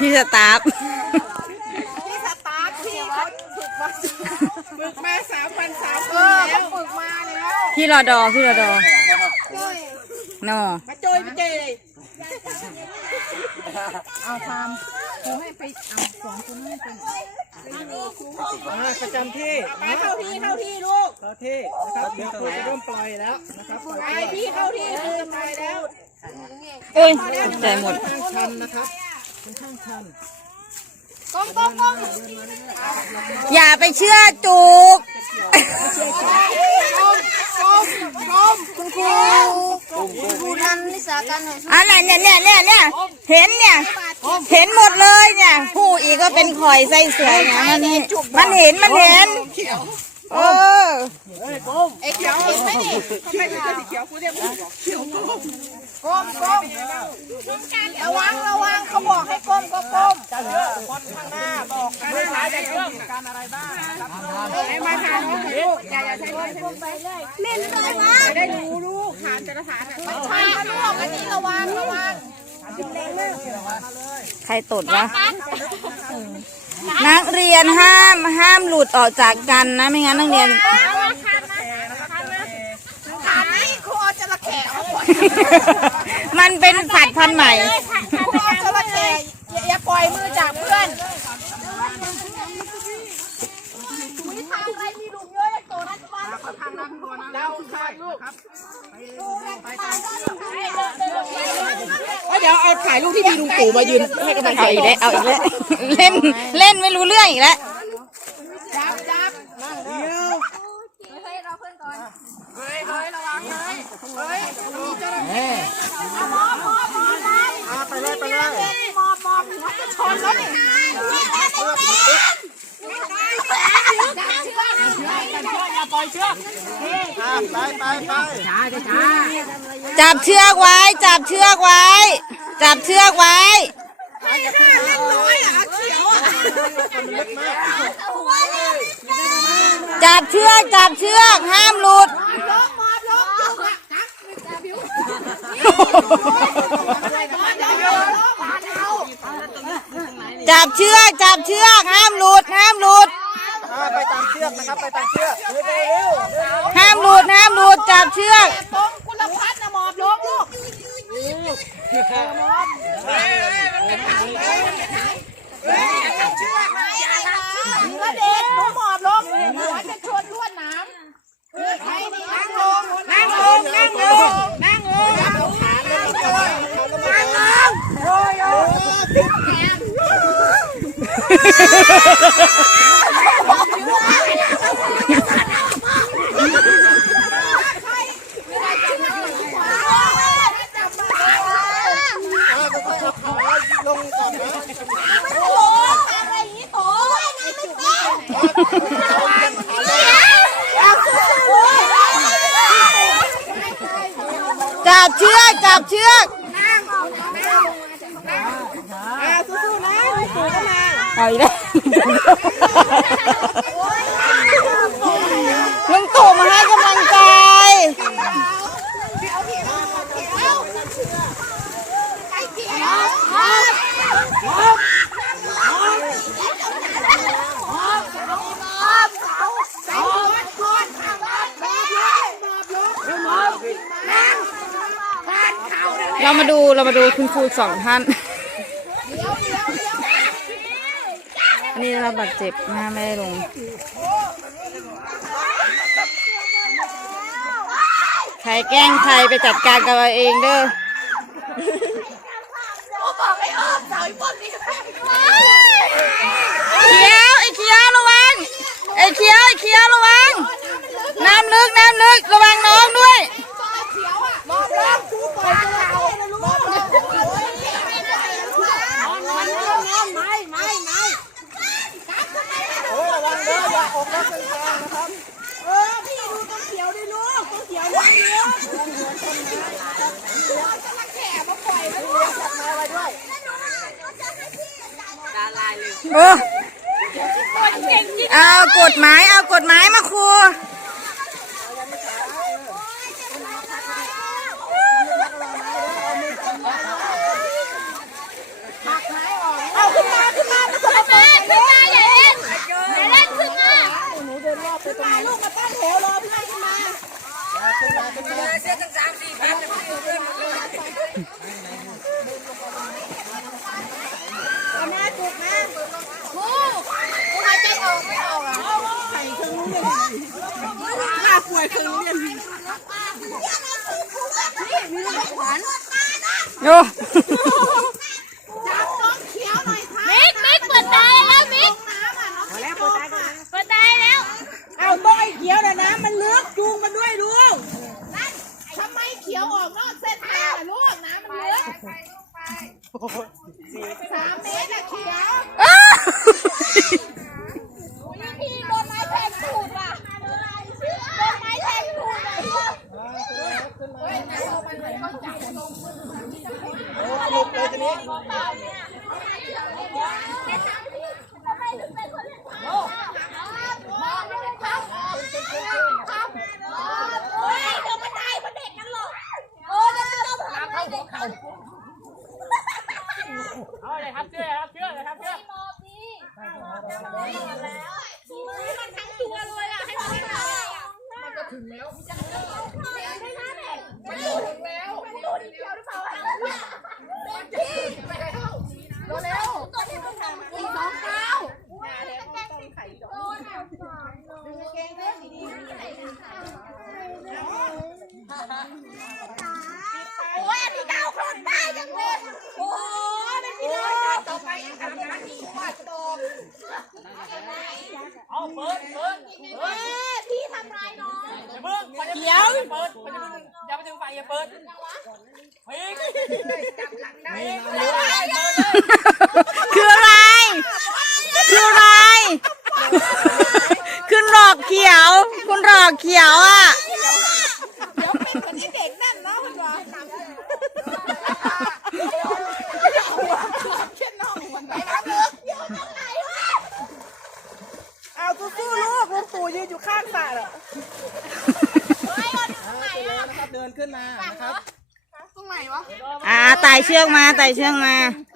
ที่สตาฟที่สตาร์ทที่เขาฝึกมาฝึกมาสามวันสามเอคือนแล้เขาวฝึกมาแล้วพี่รอดอพี่รอดอนอมาโจยมาเจยเอาทำกูให้ไปเอาสองคนให้ไปประจำที่ไปเข้าที่เข้าที่ลูกเข้าที่นะครับเดี๋ยวครูจะเริ่มปล่อยแล้วนะครับปล่อยไปพี่เข้าที่คือไปแล้วโอ้ยตกใจหมดค่อนข้างชันนะครับ ค่อนข้างชันก้มก้มก้มอย่าไปเชื่อจูกก้มก้มก้มคุณครูคุณครูนันนิสาการหน่อยอะไรเนี่ยเนี่ยเนี่ยเนี่ยเห็นเนี่ย เห็นหมดเลยเนี่ย ผู้อีกก็เป็นข่อยใส่เสื้อเนี่ยมันนี่มันเห็นมันเห็นเออไอ้เขียวเห็นไหมนี่ทำไมถึงเป็นสีเขียวกูเรียกว่าเขียว ก้มก้มระวังระวังเขาบอกให้ก้มก็ก้มคนข้างหน้าบอกการหลายอย่างการอะไรบ้างให้มาทานลูกอย่าอย่าใช้เลยเล่นเลยวะได้รู้ลูกฐานแต่ละฐานไม่ใช่ลูกอันนี้ระวังระวังใครตดวะนักเรียนห้ามห้ามหลุดออกจากกันนะไม่งั้นนักเรียน ถามนี่ครูเอาจระเข้เอาปล่อย มันเป็นสัตว์พันธุ์ใหม่ครูเอาจระเข้อย่าอย่าปล่อยมือจากเพื่อนมีทางอะไรมีหลุมเยอะอย่างตัวนั้นมาเดาทานลูกครับเดี๋ยวเอาถ่ายรูปที่มีลุงตู่มายืนให้กำลังใจเอาอีกแล้วเอาอีกแล้ว เล่นเล่นไม่รู้เรื่องอีกแล้ว จับจับ เดี๋ยว เฮ้ยเราเพื่อนก่อนเฮ้ยเฮ้ยระวังเลยเฮ้ยมีจระเข้เอาหมอบหมอบหมอบเลย อ่าไปเลยไปเลย หมอบหมอบหัวจะชนแล้วนี่ จับเชือกไปไปไปจับเชือกไว้ จับเชือกไว้ จับเชือกไว้จับเชือกจับเชือกลุด ลงหมอบลงจุกอะจับ จับเชือกจับเชือกห้ามหลุด ห้ามหลุด อ่าไปตามเชือกนะครับไปตามเชือกเร็วเร็ว ห้ามหลุดห้ามหลุด จับเชือกตรงกุลพัฒน์นะหมอบลงลูกมีว่าเด็กหนูหมอบลงหัวจะชนลวดหน้ำให้ดีนั่งลงนั่งลงนั่งลงนั่งลงเอาขาลงนั่งลงโอ้ยโอ้ย ลงก่อนนะ โอ้ยอะไรอย่างนี้โอ้ยไม่เป็น จับเชือกจับเชือกอ่าสู้ๆนะสู้ๆนะเอาอีกแล้วลุงตู่มาให้กำลังใจเเรามาดูเรามาดูคุณครูสองท่าน อันนี้ได้รับาดเจ็บนะไม่ได้ลง ใครแกล้งใครไปจัดการกับเราเองเด้อบอกให้ออกเสาไอ้พวกนี้เขียวไอ้เขียวระวังไอ้เขียวไอ้เขียวระวัง น้ำลึกน้ำลึกระวังน้องด้วยเขียวอะมอบลงครูปล่อยเขา เลอเอากฎหมายเอากฎหมายมาครูขึ้นมาอย่าเล่นอย่าเล่นขึ้นมหนูเดินรอบไปตรงนลูกมาตั้งโถรอพี่ วยคือเรียนโอ้มิกมิกเปิดตายแล้วมิก มาแล้วปวดตายก่อน เปิดตายแล้ว เอาต้อยเขียวนะน้ำมันลึกจูงมันด้วยลุง ทำไมเขียวออกนอกเส้นทางล่ะลูกน้ำมันลึกสามเมตรอะเขียวพี่โดนไม้แทงถูกอะโดนไม้แทงถูกอะเฮ้ยน้ำมันเลยเขาจับลง หลุดเลยทีนี้ โอ้ยเดี๋ยวมันได้มันเด็กกันหรอกโอ้ยเดี๋ยวมันต้องทำให้เด็กกัน เอาเลยครับเชื่อครับเชื่อเลยครับเชื่อ มอบดีแล้ว มันทั้งตัวเลยอะ ให้มันได้มันจะถึงแล้วมันจะถึงแล้วไม่น่าเด็กมันดูถึงแล้วมันดูดีเดียวหรือเปล่าเด็กพี่เร็วเร็วตัวที่มันทำอีกสองเก้าโดนดึงเกงเล่นดีโอ้ยอันนี้เก้าคนได้จังเลยโอ้ยไม่ได้ ต่อไปทำงานที่วัดตก เอาเปิดเปิดเฮ้ยพี่ทำร้ายน้องอย่าเพิ่งเดี๋ยวเปิดอย่าไปถึงไฟอย่าเปิดพิงคืออะไรคืออะไรคุณหลอกเขียว คุณหลอกเขียวอะ เดี๋ยวเป็นคนที่เด็กนั่นเนาะคุณวะ เอาสู้ๆลูกลุงปู่ ยืนอยู่ข้างสระเหรอนะครับเดินขึ้นมานะครับอ่าไต่เชือกมาไต่เชือกมาน้ำอะน้ำขี้ควายมา